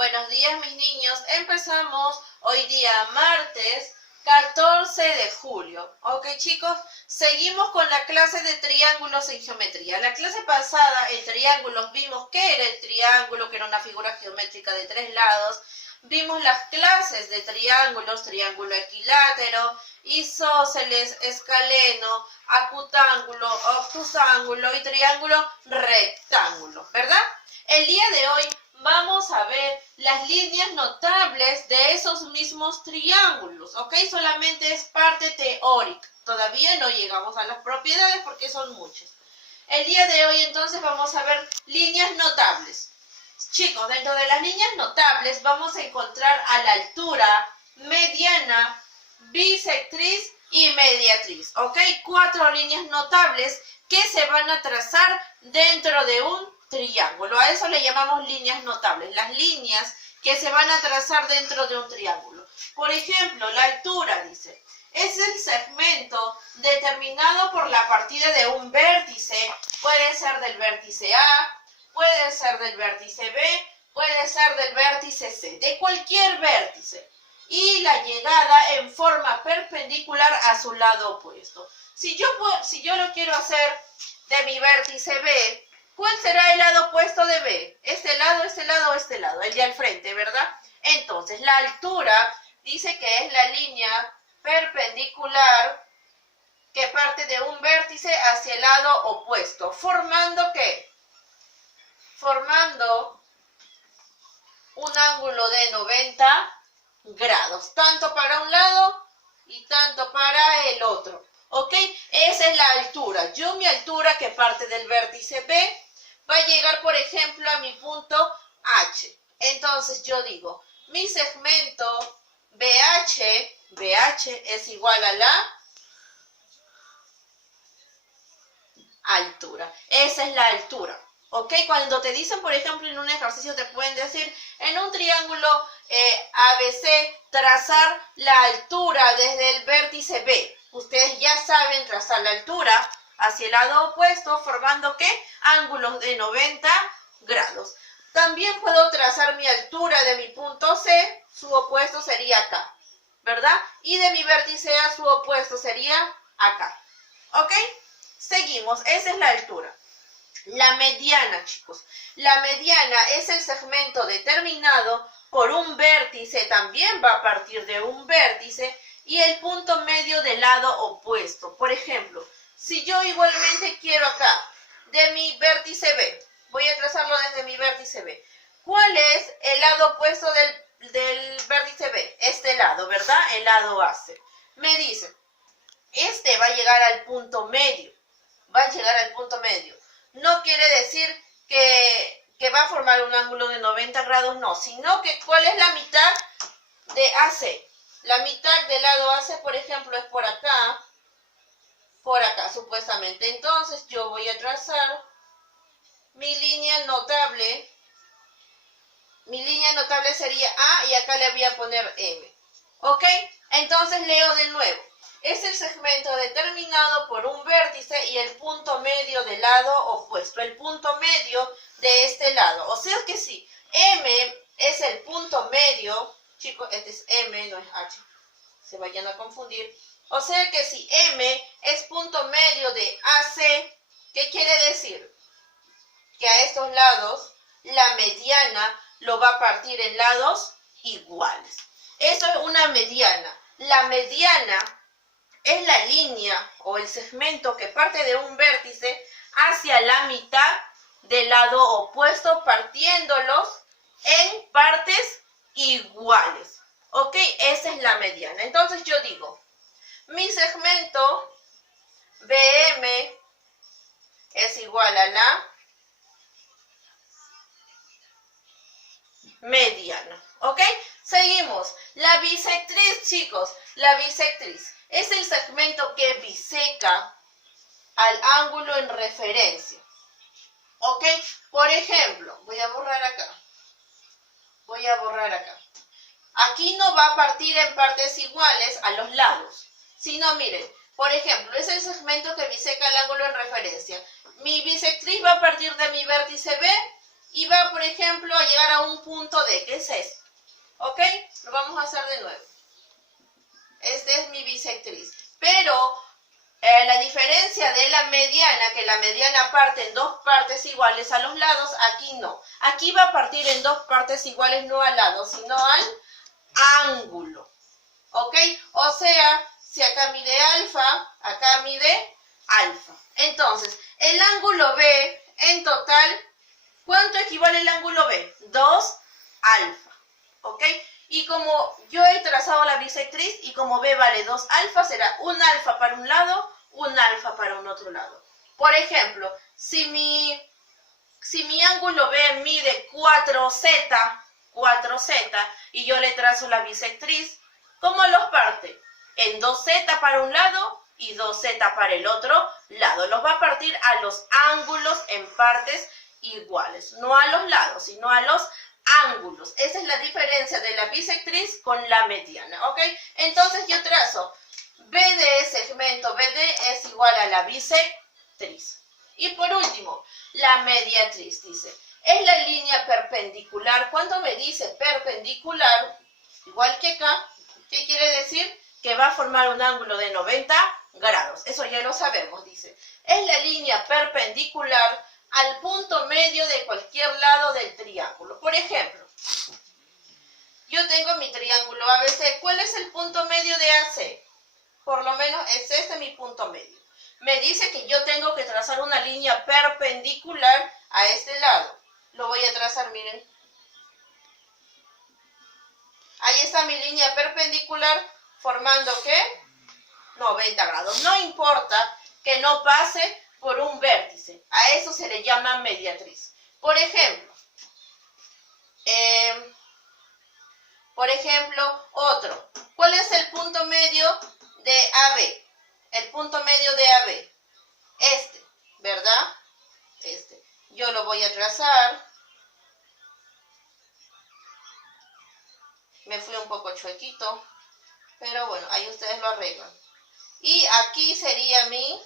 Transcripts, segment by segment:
Buenos días, mis niños. Empezamos hoy día martes 14 de julio. Ok, chicos, seguimos con la clase de triángulos en geometría. La clase pasada en triángulos vimos qué era el triángulo, que era una figura geométrica de 3 lados. Vimos las clases de triángulos, triángulo equilátero, isósceles, escaleno, acutángulo, obtusángulo y triángulo rectángulo, ¿verdad? El día de hoy vamos a ver las líneas notables de esos mismos triángulos, ¿ok? Solamente es parte teórica. Todavía no llegamos a las propiedades porque son muchas. El día de hoy entonces vamos a ver líneas notables. Chicos, dentro de las líneas notables vamos a encontrar a la altura, mediana, bisectriz y mediatriz, ¿ok? 4 líneas notables que se van a trazar dentro de un triángulo. A eso le llamamos líneas notables, las líneas que se van a trazar dentro de un triángulo. Por ejemplo, la altura, dice, es el segmento determinado por la partida de un vértice. Puede ser del vértice A, puede ser del vértice B, puede ser del vértice C, de cualquier vértice. Y la llegada en forma perpendicular a su lado opuesto. Si yo lo quiero hacer de mi vértice B, ¿cuál será el lado opuesto de B? Este lado, este lado, este lado, el de al frente, ¿verdad? Entonces, la altura dice que es la línea perpendicular que parte de un vértice hacia el lado opuesto. ¿Formando qué? Formando un ángulo de 90 grados, tanto para un lado y tanto para el otro. ¿Ok? Esa es la altura. Mi altura que parte del vértice B va a llegar, por ejemplo, a mi punto H. Entonces yo digo, mi segmento BH es igual a la altura. Esa es la altura. ¿Ok? Cuando te dicen, por ejemplo, en un ejercicio te pueden decir, en un triángulo ABC, trazar la altura desde el vértice B. Ustedes ya saben trazar la altura hacia el lado opuesto, formando ¿qué? Ángulos de 90 grados. También puedo trazar mi altura de mi punto C, su opuesto sería acá, ¿verdad? Y de mi vértice A, su opuesto sería acá. ¿Ok? Seguimos, esa es la altura. La mediana, chicos. La mediana es el segmento determinado por un vértice, también va a partir de un vértice, y el punto medio del lado opuesto. Por ejemplo, si yo igualmente quiero acá, de mi vértice B, voy a trazarlo desde mi vértice B. ¿Cuál es el lado opuesto del vértice B? Este lado, ¿verdad? El lado AC. Me dice, este va a llegar al punto medio. Va a llegar al punto medio. No quiere decir que va a formar un ángulo de 90 grados, no, sino que ¿cuál es la mitad de AC? La mitad del lado AC, por ejemplo, es por acá, supuestamente. Entonces yo voy a trazar mi línea notable. Mi línea notable sería A y acá le voy a poner M. ¿Ok? Entonces leo de nuevo. Es el segmento determinado por un vértice y el punto medio del lado opuesto. El punto medio de este lado. O sea que sí, M es el punto medio. Chicos, este es M, no es H. Se vayan a confundir. O sea que si M es punto medio de AC, ¿qué quiere decir? Que a estos lados, la mediana lo va a partir en lados iguales. Eso es una mediana. La mediana es la línea o el segmento que parte de un vértice hacia la mitad del lado opuesto, partiéndolos en partes iguales. ¿Ok? Esa es la mediana. Entonces yo digo, mi segmento BM es igual a la mediana. ¿Ok? Seguimos. La bisectriz, chicos. La bisectriz es el segmento que biseca al ángulo en referencia. ¿Ok? Por ejemplo, voy a borrar acá. Aquí no va a partir en partes iguales a los lados, sino miren, por ejemplo, es el segmento que biseca el ángulo en referencia. Mi bisectriz va a partir de mi vértice B y va, por ejemplo, a llegar a un punto D, que es este. ¿Ok? Lo vamos a hacer de nuevo. Esta es mi bisectriz. Pero la diferencia de la mediana, que la mediana parte en dos partes iguales a los lados, aquí no. Aquí va a partir en dos partes iguales, no al lado, sino al ángulo. ¿Ok? O sea, si acá mide alfa, acá mide alfa. Entonces, el ángulo B en total, ¿cuánto equivale el ángulo B? 2 alfa. ¿Ok? Y como yo he trazado la bisectriz y como B vale 2 alfa, será un alfa para un lado, un alfa para un otro lado. Por ejemplo, si mi ángulo B mide 4z y yo le trazo la bisectriz, ¿cómo los parte? En 2z para un lado y 2z para el otro lado. Los va a partir a los ángulos en partes iguales. No a los lados, sino a los ángulos. Esa es la diferencia de la bisectriz con la mediana. ¿Ok? Entonces yo trazo BD, segmento BD es igual a la bisectriz. Y por último, la mediatriz, dice, es la línea perpendicular. Cuando me dice perpendicular, igual que acá, ¿qué quiere decir? Que va a formar un ángulo de 90 grados. Eso ya lo sabemos, dice. Es la línea perpendicular al punto medio de cualquier lado del triángulo. Por ejemplo, yo tengo mi triángulo ABC. ¿Cuál es el punto medio de AC? Por lo menos es este mi punto medio. Me dice que yo tengo que trazar una línea perpendicular a este lado. Lo voy a trazar, miren. Ahí está mi línea perpendicular formando, ¿qué? 90 grados. No importa que no pase por un vértice. A eso se le llama mediatriz. Por ejemplo, otro. ¿Cuál es el punto medio de AB? El punto medio de AB. Este, ¿verdad? Este. Yo lo voy a trazar. Me fui un poco chuequito. Pero bueno, ahí ustedes lo arreglan. Y aquí sería mi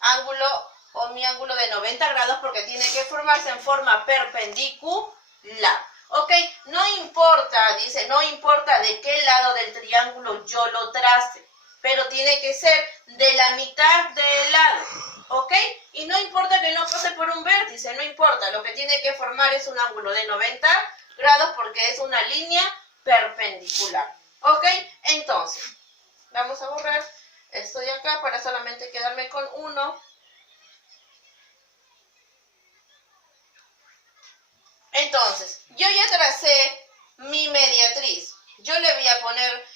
ángulo o mi ángulo de 90 grados porque tiene que formarse en forma perpendicular. ¿Ok? No importa, dice, no importa de qué lado del triángulo yo lo trace, pero tiene que ser de la mitad del lado. ¿Ok? Y no importa que no pase por un vértice, no importa. Lo que tiene que formar es un ángulo de 90 grados porque es una línea perpendicular. ¿Ok? Entonces, vamos a borrar esto de acá para solamente quedarme con uno. Entonces, yo ya tracé mi mediatriz. Yo le voy a poner,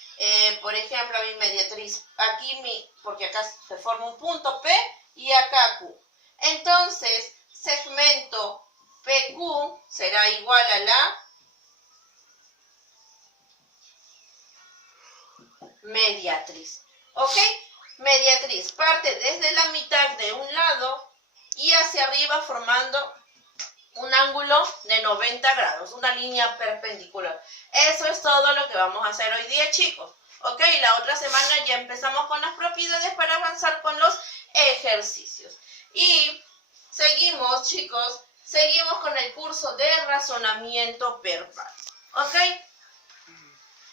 por ejemplo, a mi mediatriz aquí, porque acá se forma un punto P y acá Q. Entonces, segmento PQ será igual a la mediatriz. ¿Ok? Mediatriz parte desde la mitad de un lado y hacia arriba formando un ángulo de 90 grados, una línea perpendicular. Eso es todo lo que vamos a hacer hoy día, chicos. ¿Ok? La otra semana ya empezamos con las propiedades para avanzar con los ejercicios. Y seguimos, chicos, seguimos con el curso de razonamiento verbal. ¿Ok?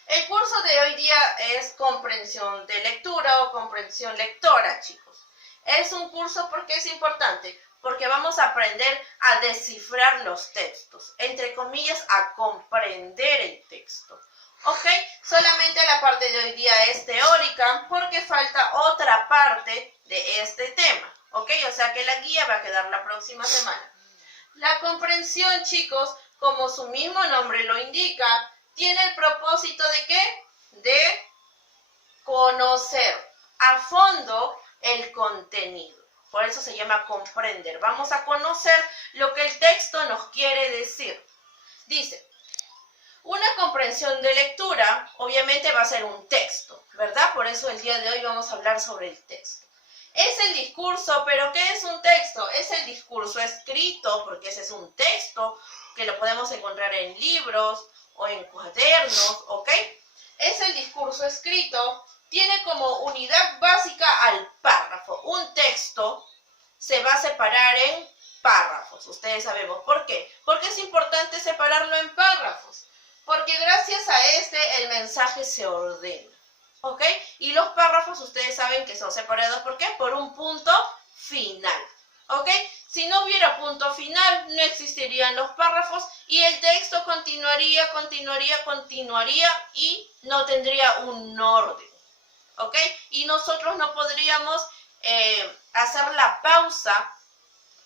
El curso de hoy día es comprensión de lectura o comprensión lectora, chicos. Es un curso porque es importante, porque vamos a aprender a descifrar los textos, entre comillas, a comprender el texto. ¿Ok? Solamente la parte de hoy día es teórica, porque falta otra parte de este tema. ¿Ok? O sea que la guía va a quedar la próxima semana. La comprensión, chicos, como su mismo nombre lo indica, tiene el propósito de ¿qué? De conocer a fondo el contenido. Por eso se llama comprender. Vamos a conocer lo que el texto nos quiere decir. Dice, una comprensión de lectura obviamente va a ser un texto, ¿verdad? Por eso el día de hoy vamos a hablar sobre el texto. Es el discurso, pero ¿qué es un texto? Es el discurso escrito, porque ese es un texto que lo podemos encontrar en libros o en cuadernos, ¿ok? Es el discurso escrito, tiene como unidad básica al párrafo. Un texto se va a separar en párrafos. Ustedes sabemos por qué. Porque es importante separarlo en párrafos. Porque gracias a el mensaje se ordena. ¿Ok? Y los párrafos ustedes saben que son separados. ¿Por qué? Por un punto final. ¿Ok? Si no hubiera punto final, no existirían los párrafos y el texto continuaría y no tendría un orden. ¿Ok? Y nosotros no podríamos hacer la pausa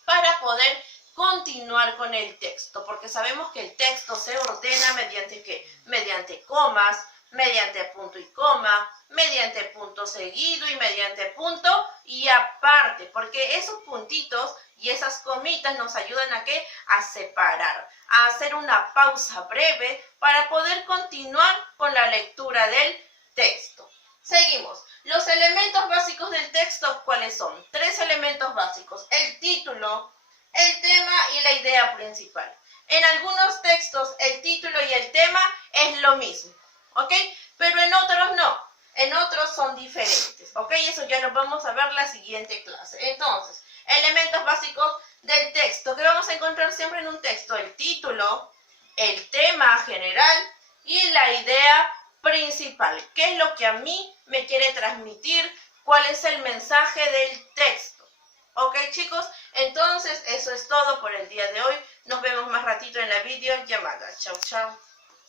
para poder continuar con el texto, porque sabemos que el texto se ordena mediante ¿qué? Mediante comas, mediante punto y coma, mediante punto seguido y mediante punto y aparte, porque esos puntitos y esas comitas nos ayudan a ¿qué? A separar, a hacer una pausa breve para poder continuar con la lectura del texto. Seguimos. Los elementos básicos del texto, ¿cuáles son? 3 elementos básicos. El título, el tema y la idea principal. En algunos textos el título y el tema es lo mismo, ¿ok? Pero en otros no, en otros son diferentes, ¿ok? Eso ya lo vamos a ver en la siguiente clase. Entonces, elementos básicos del texto, que vamos a encontrar siempre en un texto: el título, el tema general y la idea principal. ¿Qué es lo que a mí me quiere transmitir? ¿Cuál es el mensaje del texto? ¿Ok, chicos? Entonces, eso es todo por el día de hoy. Nos vemos más ratito en la videollamada. Chau, chau.